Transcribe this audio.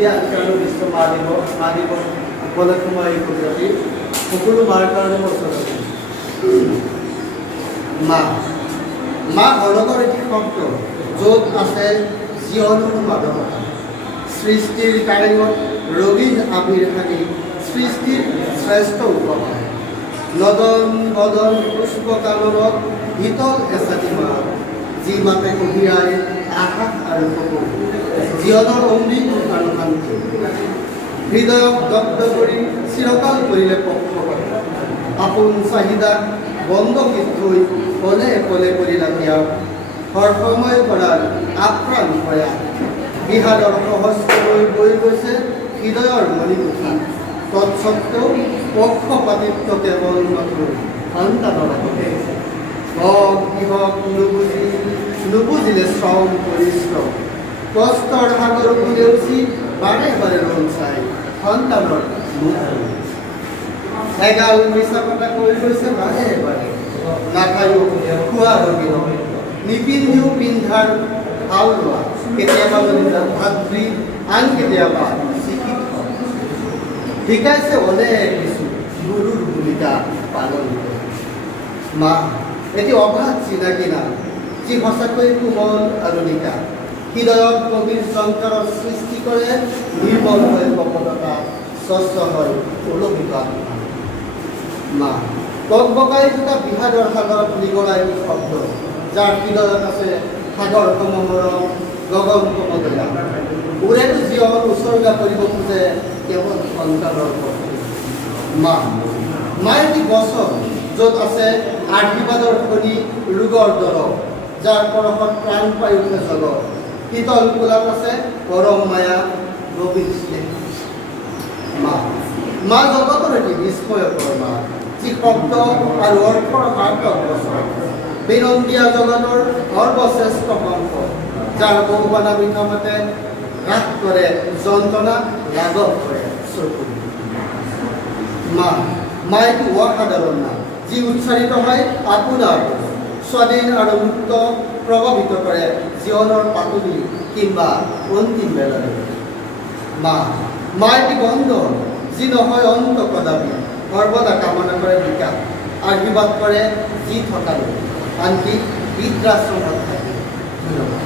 এই আজিকালি বিশ্ব মা দিৱস উপলক্ষে মই এই কবিতাটি সকলো মাৰ কাৰণে মই উচ্চাৰণ কৰিছোঁ। মা ঘৰকৰ এটি শব্দ য'ত আছে জীৱনৰ মাদকতা, সৃষ্টিৰ কাৰেঙত ৰঙীন আবিৰ সানি সৃষ্টিৰ শ্ৰেষ্ঠ উপহাৰ, নদন বদন পুষ্পকাননত শীতল এচাটি মা, যি মাতে কঢ়িয়াই আকাশ আৰু সপোন, জীৱনৰ অমৃত আৰু শান্তি, হৃদয়ক দগ্ধ কৰি চিৰকাল কৰিলে পক্ষপাত, আপোন চাহিদাক বন্ধকীত থৈ পলে পলে কৰি ৰাখিয়াক, হৰসময় কৰাৰ আপ্ৰাণ প্ৰয়াস, বিহাৰৰ সহস্ৰলৈ বৈ গৈছে হৃদয়ৰ মণিকোঠা, তৎসত্ত্বেও পক্ষপাতিত্ব কেৱল নথৈ সন্তানৰ হকে, কিহক নুবুজিলে শ্ৰম পৰিশ্ৰম, কষ্টৰ সাগৰ নেওচি বাৰে বাৰে ৰং চাই সন্তানৰ মুখ, এগাল মিছা কথা কৈ গৈছে বাৰে বাৰে, নাখায়ো খোৱা ৰবি নিপিন্ধিও পিন্ধাৰ ভাল লোৱা, কেতিয়াবা যদি ভাতৃ আন কেতিয়াবা চিকিৎসক, শিকাইছে অনেক কিছু গুৰুৰ ভূমিকা পালন কৰে। মা এটি অগাধ চিনাকি নাম, যি সঁচাকৈ কোমল আৰু নিকা, হৃদয়ত গভীৰ সংকাৰৰ সৃষ্টি কৰে, নিৰ্মল হয় কপটতা, স্বচ্ছ হয় উলকিত আত্মা। মা বকবকাই থকা বিষাদৰ সাগৰত নিগৰাই শব্দ, যাৰ হৃদয়ত আছে সাগৰ সমমৰম গগন সমদয়া, ওৰেতো জীৱন উচৰ্গা কৰিব খোজে কেৱল সন্তানৰ প্ৰতি। মা এটি বচন য'ত আছে আশীৰ্বাদৰ খনি ৰোগৰ দৰৱ, যাৰ পৰশত প্ৰাণ পাই উঠে জগত, শীতল কোলাত আছে পৰম মায়া গভীৰ স্নেহ। মা জগতৰ এটি বিস্ময়কৰ মা, যি শব্দ আৰু অৰ্থৰ সাৰ্থক বচন, বিনন্দীয়া জগতৰ সৰ্বশ্ৰেষ্ঠ সম্পদ, যাৰ বহুবানা মিঠমতে হ্ৰাস কৰে যন্ত্ৰণা, লাঘৱ কৰে চকু। মা এটি অসাধাৰণ নাম, যি উচ্চাৰিত হয় আপোনাৰ স্বাধীন আৰু মুক্ত, প্ৰভাৱিত কৰে জীৱনৰ পাতলি কিংবা অন্তিম বেলালৈ। মা এটি বন্ধন, যি নহয় অন্ত কদাপি, সৰ্বদা কামনা কৰে বিকাশ, আশীৰ্বাদ কৰে যি থকালৈ, আনকি বৃদ্ধাশ্ৰমত থাকে। ধন্যবাদ।